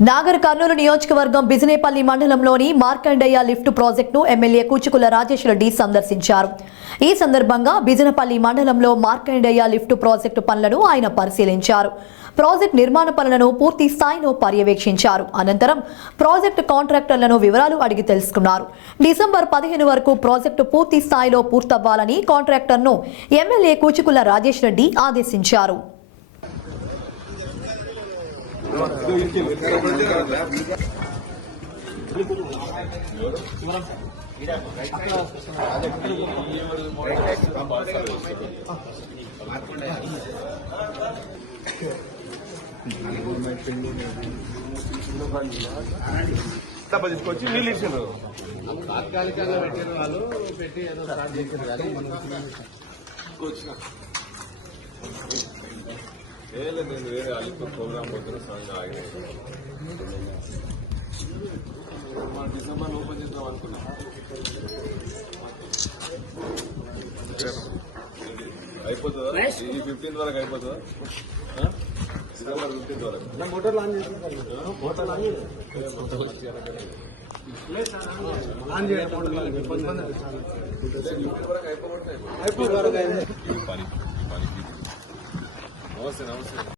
నాగర్ కర్నూలు నియోజకవర్గం బిజినేపల్లి మండలంలోని మార్కండేయ లిఫ్ట్ ప్రాజెక్టును ఎమ్మెల్యే కూచుకుల రాజేష్ రెడ్డి సందర్శించారు. ఈ సందర్భంగా బిజినేపల్లి మండలంలో మార్కండేయ లిఫ్ట్ ప్రాజెక్టు పనులను ఆయన పరిశీలించారు. ప్రాజెక్టు నిర్మాణ పనులను పూర్తి స్థాయిలో పర్యవేక్షించారు. అనంతరం ప్రాజెక్టు కాంట్రాక్టర్లను వివరాలు అడిగి తెలుసుకున్నారు. డిసెంబర్ 15 వరకు ప్రాజెక్టు పూర్తి స్థాయిలో పూర్తవ్వాలని కాంట్రాక్టర్ను ఎమ్మెల్యే కూచుకుల రాజేష్ రెడ్డి ఆదేశించారు. తీసుకొచ్చి నీళ్ళు ఇచ్చారు. తాత్కాలికంగా పెట్టిన వాళ్ళు పెట్టి ఏదో స్టార్ట్ చేశారు కానీ మనం వేరే అలిపి ప్రోగ్రామ్ పోతున్న సాంగ్ ఆగి మన డిసెంబర్ ఓపెన్ చేద్దాం అనుకున్నాం. అయిపోతుందా? ఈ 15 వరకు అయిపోతుందా? డిసెంబర్ 15 వరకు మోటార్ లాంచ్ చేస్తారు. మోటార్ లాంచ్ చేయండి. వరకు అయిపోతుంది. నమస్తే.